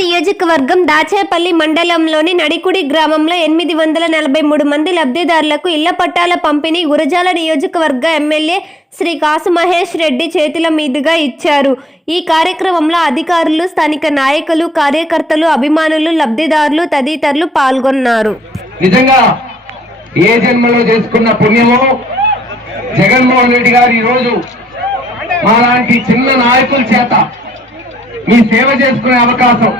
నియోజకవర్గం దాచేపల్లి మండలంలోని నడికుడి గ్రామంలో ఎనిమిది వందల నలభై మూడు మంది లబ్ధిదారులకు ఇళ్ళ పట్టాల పంపిణీ గురజాల నియోజకవర్గ ఎమ్మెల్యే శ్రీ కాసు మహేష్ రెడ్డి చేతుల మీదుగా ఇచ్చారు. ఈ కార్యక్రమంలో అధికారులు స్థానిక నాయకులు కార్యకర్తలు అభిమానులు లబ్ధిదారులు తదితరులు పాల్గొన్నారు. నిజంగా ఏ జన్మలో చేసుకున్న పుణ్యమో జగన్మోహన్ రెడ్డి గారు ఈ రోజు మాలాంటి చిన్న నాయకుల చేత మీ సేవ చేసుకునే అవకాశం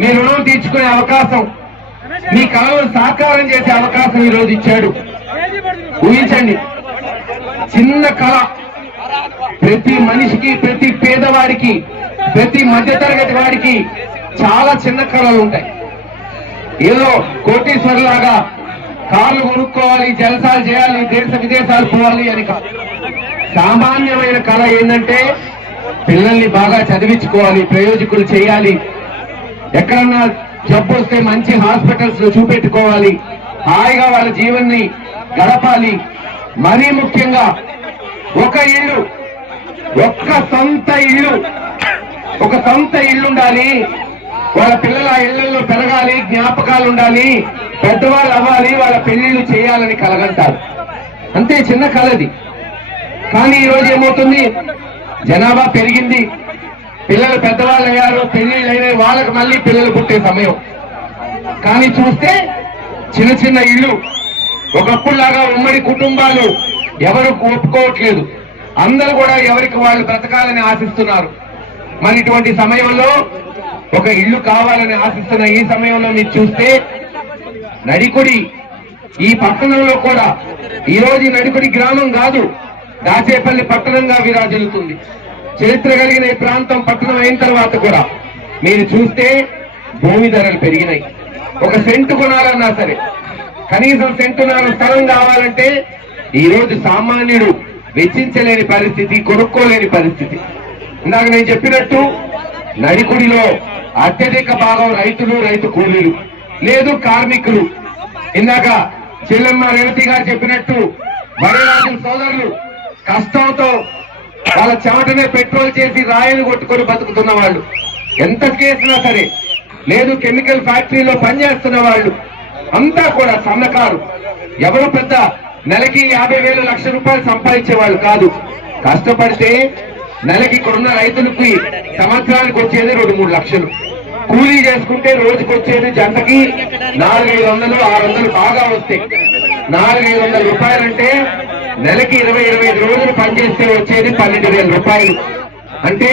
మీ రుణం తీర్చుకునే అవకాశం మీ కళలను సాకారం చేసే అవకాశం ఈరోజు ఇచ్చాడు. ఊహించండి. చిన్న కళ ప్రతి మనిషికి ప్రతి పేదవాడికి ప్రతి మధ్యతరగతి వాడికి చాలా చిన్న కళలు ఉంటాయి. ఏదో కోటీశ్వరులాగా కార్లు కొనుక్కోవాలి జలసాలు చేయాలి దేశ విదేశాలు పోవాలి అని కాదు. సామాన్యమైన కళ ఏంటంటే పిల్లల్ని బాగా చదివించుకోవాలి ప్రయోజకులు చేయాలి. ఎక్కడన్నా జబ్బు వస్తే మంచి హాస్పిటల్స్లో చూపెట్టుకోవాలి. హాయిగా వాళ్ళ జీవన్ని గడపాలి. మరీ ముఖ్యంగా ఒక ఇల్లు ఒక్క సొంత ఇల్లు ఒక సొంత ఇల్లు ఉండాలి. వాళ్ళ పిల్లల ఇళ్ళలో పెరగాలి జ్ఞాపకాలు ఉండాలి. పెద్దవాళ్ళు అవ్వాలి వాళ్ళ పెళ్ళిళ్ళు చేయాలని కలగంటారు. అంతే చిన్న కలది. కానీ ఈరోజు రోజు ఏమవుతుంది? జనాభా పెరిగింది. పిల్లలు పెద్దవాళ్ళు అయ్యారు పెళ్ళిళ్ళు అయినాయి వాళ్ళకి మళ్ళీ పిల్లలు పుట్టే సమయం. కానీ చూస్తే చిన్న చిన్న ఇల్లు ఒకప్పుడులాగా ఉమ్మడి కుటుంబాలు ఎవరు ఒప్పుకోవట్లేదు. అందరూ కూడా ఎవరికి వాళ్ళు బ్రతకాలని ఆశిస్తున్నారు. మరి ఇటువంటి సమయంలో ఒక ఇల్లు కావాలని ఆశిస్తున్న ఈ సమయంలో మీరు చూస్తే నడికుడి ఈ పట్టణంలో కూడా ఈ రోజు నడికుడి గ్రామం కాదు. దాచేపల్లి పట్టణంగా విరాజిల్లుతుంది. చరిత్ర కలిగిన ఈ ప్రాంతం పట్టణం అయిన తర్వాత కూడా మీరు చూస్తే భూమి ధరలు పెరిగినాయి. ఒక సెంటు కొనాలన్నా సరే కనీసం సెంటున్నర స్థలం కావాలంటే ఈ రోజు సామాన్యుడు వెచ్చించలేని పరిస్థితి కొనుక్కోలేని పరిస్థితి. ఇందాక నేను చెప్పినట్టు నడికుడిలో అత్యధిక భాగం రైతులు రైతు కూలీలు లేదు కార్మికులు. ఇందాక చెల్లెమ్మ రేవతి గారు చెప్పినట్టు వరరాజు సోదరులు కష్టంతో వాళ్ళ చెమటనే పెట్రోల్ చేసి రాయలు కొట్టుకొని బతుకుతున్న వాళ్ళు. ఎంత చేసినా సరే లేదు కెమికల్ ఫ్యాక్టరీలో పనిచేస్తున్న వాళ్ళు అంతా కూడా సన్నకారు. ఎవరు పెద్ద నెలకి యాభై వేల లక్ష రూపాయలు సంపాదించే వాళ్ళు కాదు. కష్టపడితే నెలకి ఇక్కడున్న రైతులకి సంవత్సరానికి వచ్చేది రెండు మూడు లక్షలు. కూలీ చేసుకుంటే రోజుకి వచ్చేది జంటకి నాలుగైదు వందలు ఆరు వందలు బాగా వస్తాయి. నాలుగైదు వందల రూపాయలంటే నెలకి ఇరవై ఇరవై ఐదు రోజులు పనిచేస్తే వచ్చేది పన్నెండు వేల రూపాయలు. అంటే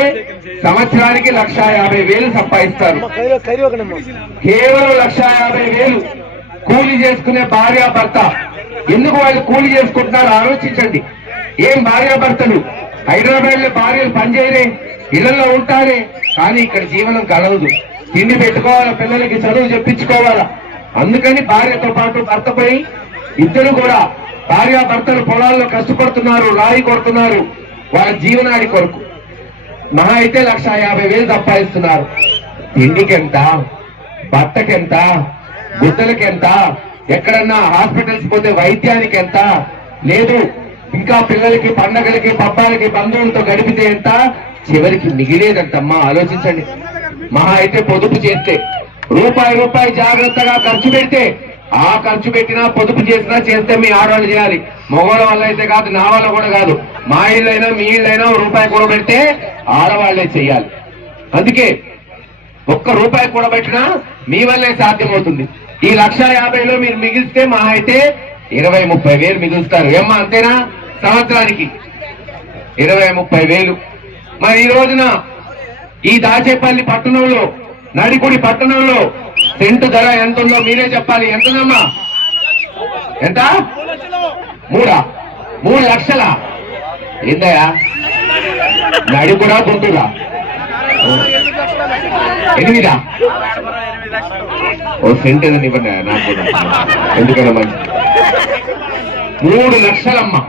సంవత్సరానికి లక్ష యాభై వేలు సంపాదిస్తారు. కేవలం లక్ష యాభై వేలు కూలి చేసుకునే భార్య భర్త. ఎందుకు వాళ్ళు కూలి చేసుకుంటున్నారు? ఆలోచించండి. ఏం భార్య భర్తలు? హైదరాబాద్లో భార్యలు పనిచేయరే ఇళ్ళలో ఉంటారే కానీ ఇక్కడ జీవనం కలవదు. తిండి పెట్టుకోవాలా పిల్లలకి చదువు చెప్పించుకోవాలా? అందుకని భార్యతో పాటు భర్త పోయి ఇద్దరు కూడా భార్య భర్తలు పొలాల్లో కష్టపడుతున్నారు రాయి కొడుతున్నారు వాళ్ళ జీవనాడి కొరకు. మహా అయితే లక్ష యాభై వేలు సంపాదిస్తున్నారు. తిండికెంత భర్తకెంత? బట్టకి ఎంత ఎక్కడన్నా హాస్పిటల్స్ పోతే వైద్యానికి ఎంత లేదు ఇంకా పిల్లలకి పండగలకి పబ్బాలకి బంధువులతో గడిపితే ఎంత? చివరికి మిగిలేదంటమ్మా ఆలోచించండి. మహా అయితే పొదుపు చేస్తే రూపాయి రూపాయి జాగ్రత్తగా ఖర్చు పెడితే ఆ ఖర్చు పెట్టినా పొదుపు చేసినా చేస్తే మీ ఆడవాళ్ళు చేయాలి. మగవాళ్ళ వల్ల అయితే కాదు నా వల్ల కూడా కాదు. మా ఇళ్ళైనా మీ ఇళ్ళైనా రూపాయి కూడా పెడితే ఆడవాళ్ళే చేయాలి. అందుకే ఒక్క రూపాయి కూడా పెట్టినా మీ వల్లే సాధ్యమవుతుంది. ఈ లక్ష యాభైలో మీరు మిగిలిస్తే మా అయితే ఇరవై ముప్పై వేలు మిగులుస్తారు. ఏమ్మా అంతేనా? సంవత్సరానికి ఇరవై ముప్పై వేలు. మరి ఈ రోజున ఈ దాచేపల్లి పట్టణంలో నడికుడి పట్టణంలో సెంటు ధర ఎంత ఉందో మీరే చెప్పాలి. ఎంతదమ్మా? ఎంత? మూడా? మూడు లక్షల. ఏందయ్యా? నడికుడా గుంటురా? ఎనిమిదా? ఓ సెంట్ ఏదని ఇవ్వండి నాకు కూడా. ఎందుకన్నా మంచి మూడు లక్షలమ్మా.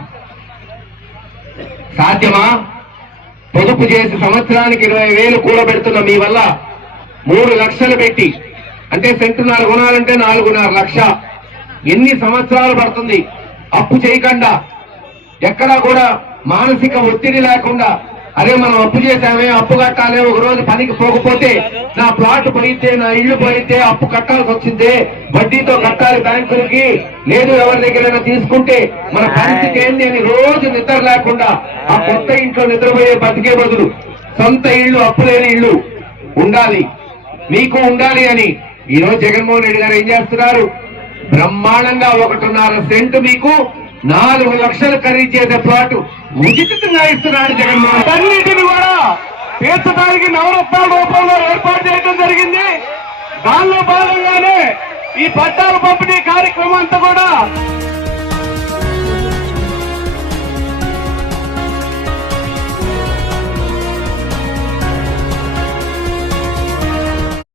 సాధ్యమా? పొదుపు చేసి సంవత్సరానికి ఇరవై వేలు కూడబెడుతున్న మీ వల్ల మూడు లక్షలు పెట్టి. అంటే సెంటున్నర కొనాలంటే నాలుగున్నర లక్ష. ఎన్ని సంవత్సరాలు పడుతుంది? అప్పు చేయకుండా. ఎక్కడా కూడా మానసిక ఒత్తిడి లేకుండా. అరే మనం అప్పు చేశామే అప్పు కట్టాలి ఒక రోజు పనికి పోకపోతే నా ప్లాట్ పోయితే నా ఇల్లు పోయితే అప్పు కట్టాల్సి వచ్చిందే. వడ్డీతో కట్టాలి బ్యాంకులకి. లేదు ఎవరి దగ్గరైనా తీసుకుంటే మన పరిస్థితి ఏంది అని రోజు నిద్ర లేకుండా ఆ కొత్త ఇంట్లో నిద్రపోయే బతికే బదులు సొంత ఇల్లు అప్పు లేని ఇల్లు ఉండాలి. మీకు ఉండాలి అని. ఈరోజు జగన్మోహన్ రెడ్డి గారు ఏం చేస్తున్నారు? బ్రహ్మాండంగా ఒకటిన్నర సెంటు మీకు నాలుగు లక్షలు ఖరీదు చేసే ప్లాట్ ఉచితంగా ఇస్తున్నాడు జగన్మోహన్ అన్నిటిని కూడా తీర్చడానికి నవరత్నాల రూపంలో ఏర్పాటు చేయడం జరిగింది. దానిలో భాగంగానే ఈ పట్టాల పంపిణీ కార్యక్రమం అంతా కూడా